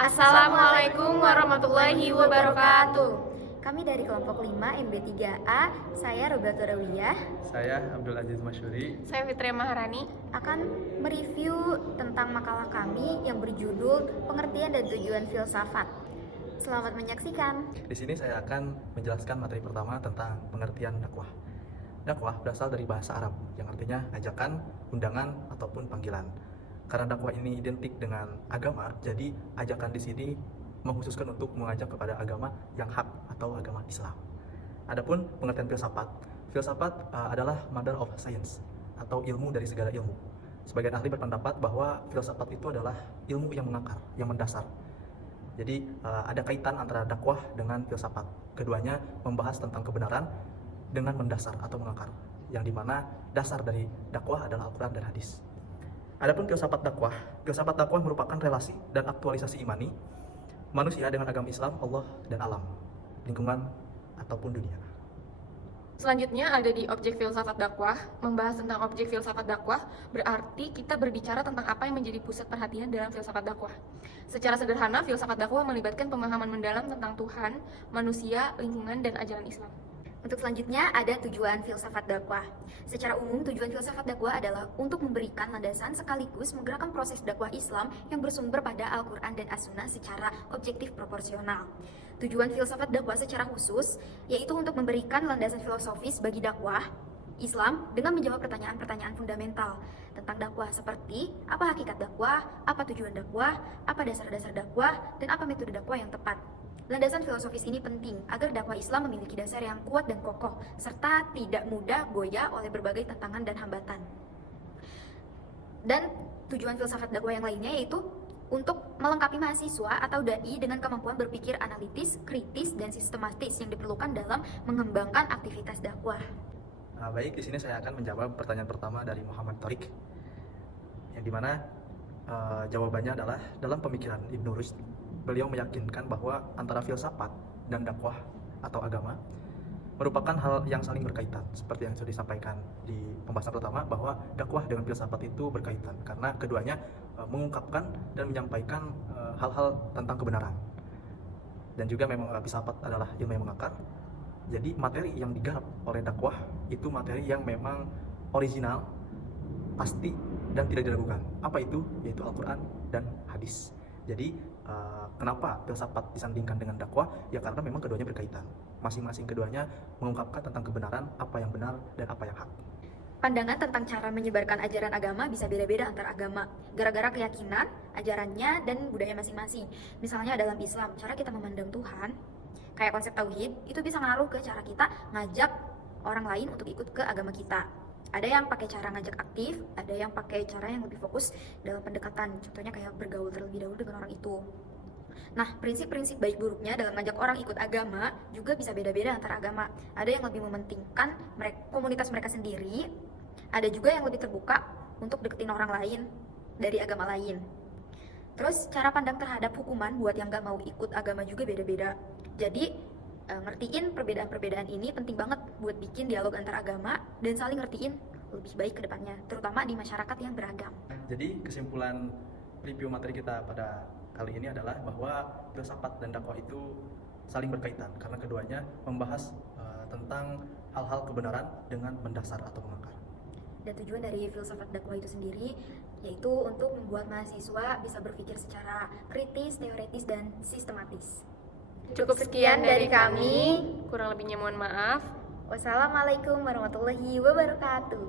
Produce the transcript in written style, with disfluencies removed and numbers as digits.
Assalamualaikum warahmatullahi wabarakatuh. Kami dari kelompok 5 MB3A, saya Robatul Rawiyah, Saya Abdul Aziz Masyuri. Saya Fitri Maharani. akan mereview tentang makalah kami yang berjudul Pengertian dan Tujuan Filsafat. Selamat menyaksikan. Di sini saya akan menjelaskan materi pertama tentang pengertian dakwah. Dakwah berasal dari bahasa Arab yang artinya ajakan, undangan, ataupun panggilan. Karena dakwah ini identik dengan agama, jadi ajakan di sini mengkhususkan untuk mengajak kepada agama yang hak atau agama Islam. Adapun pengertian filsafat, adalah mother of science atau ilmu dari segala ilmu. Sebagian ahli berpendapat bahwa filsafat itu adalah ilmu yang mengakar, yang mendasar. Jadi ada kaitan antara dakwah dengan filsafat. Keduanya membahas tentang kebenaran dengan mendasar atau mengakar, yang dimana dasar dari dakwah adalah Al-Quran dan hadis. Adapun filsafat dakwah merupakan relasi dan aktualisasi imani manusia dengan agama Islam, Allah, dan alam, lingkungan, ataupun dunia. Selanjutnya ada di objek filsafat dakwah. Membahas tentang objek filsafat dakwah berarti kita berbicara tentang apa yang menjadi pusat perhatian dalam filsafat dakwah. Secara sederhana, filsafat dakwah melibatkan pemahaman mendalam tentang Tuhan, manusia, lingkungan, dan ajaran Islam. Untuk selanjutnya ada tujuan filsafat dakwah. Secara umum, tujuan filsafat dakwah adalah untuk memberikan landasan sekaligus menggerakkan proses dakwah Islam yang bersumber pada Al-Quran dan As-Sunnah secara objektif proporsional. Tujuan filsafat dakwah secara khusus yaitu untuk memberikan landasan filosofis bagi dakwah Islam dengan menjawab pertanyaan-pertanyaan fundamental tentang dakwah seperti apa hakikat dakwah, apa tujuan dakwah, apa dasar-dasar dakwah, dan apa metode dakwah yang tepat. Landasan filosofis ini penting agar dakwah Islam memiliki dasar yang kuat dan kokoh, serta tidak mudah goyah oleh berbagai tantangan dan hambatan. Dan tujuan filsafat dakwah yang lainnya yaitu untuk melengkapi mahasiswa atau dai dengan kemampuan berpikir analitis, kritis, dan sistematis yang diperlukan dalam mengembangkan aktivitas dakwah. Baik, di sini saya akan menjawab pertanyaan pertama dari Muhammad Tariq, yang dimana jawabannya adalah dalam pemikiran Ibnu Rushd. Beliau meyakinkan bahwa antara filsafat dan dakwah atau agama merupakan hal yang saling berkaitan, seperti yang sudah disampaikan di pembahasan pertama bahwa dakwah dengan filsafat itu berkaitan karena keduanya mengungkapkan dan menyampaikan hal-hal tentang kebenaran. Dan juga memang filsafat adalah ilmu yang mengakar. Jadi materi yang digarap oleh dakwah itu materi yang memang original, pasti, dan tidak diragukan. Apa itu? Yaitu Al-Quran dan hadis. Jadi kenapa filsafat disandingkan dengan dakwah? Ya karena memang keduanya berkaitan. Masing-masing keduanya mengungkapkan tentang kebenaran, apa yang benar dan apa yang hak. Pandangan tentang cara menyebarkan ajaran agama bisa beda-beda antar agama, gara-gara keyakinan, ajarannya, dan budaya masing-masing. Misalnya dalam Islam, cara kita memandang Tuhan, kayak konsep tauhid, itu bisa ngaruh ke cara kita ngajak orang lain untuk ikut ke agama kita. Ada yang pakai cara ngajak aktif, ada yang pakai cara yang lebih fokus dalam pendekatan. Contohnya kayak bergaul terlebih dahulu dengan orang itu. Nah, prinsip-prinsip baik buruknya dalam ngajak orang ikut agama juga bisa beda-beda antar agama. Ada yang lebih mementingkan komunitas mereka sendiri, ada juga yang lebih terbuka untuk deketin orang lain dari agama lain. Terus cara pandang terhadap hukuman buat yang gak mau ikut agama juga beda-beda. Jadi ngertiin perbedaan-perbedaan ini penting banget buat bikin dialog antar agama dan saling ngertiin lebih baik ke depannya, terutama di masyarakat yang beragam. Jadi kesimpulan review materi kita pada kali ini adalah bahwa filsafat dan dakwah itu saling berkaitan karena keduanya membahas tentang hal-hal kebenaran dengan mendasar atau mengakar. Dan tujuan dari filsafat dakwah itu sendiri yaitu untuk membuat mahasiswa bisa berpikir secara kritis, teoretis, dan sistematis. Cukup sekian dari kami. Kurang lebihnya mohon maaf. Wassalamualaikum warahmatullahi wabarakatuh.